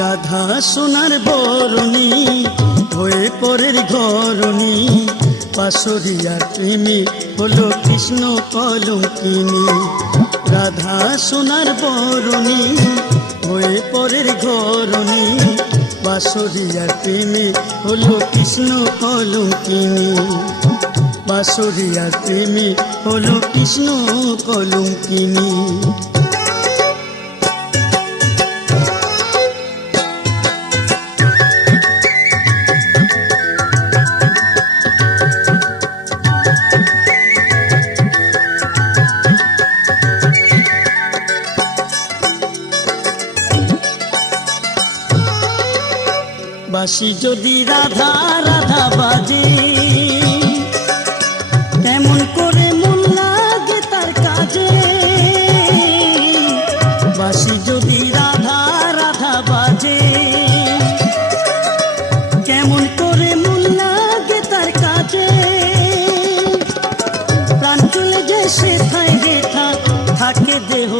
রাধা সোনার বরণী হয়ে পরের ঘরণী, পাশরিয়ার প্রেমে হলো কৃষ্ণ কলঙ্কিনী। রাধা সোনার বরণী হয়ে পরের ঘরণী, পাশরিয়ার প্রেমে হলো কৃষ্ণ কলঙ্কিনী। পাশরিয়ার প্রেমে হলো কৃষ্ণ কলঙ্কিনী। বাঁশি যদি রাধা রাধা বাজে, কেমন করে মন লাগে তার কাজে। বাঁশি যদি রাধা রাধা বাজে, কেমন করে মন লাগে তার কাজে। প্রাণ চলে যে সেথায় গেথা থাকে দেহ।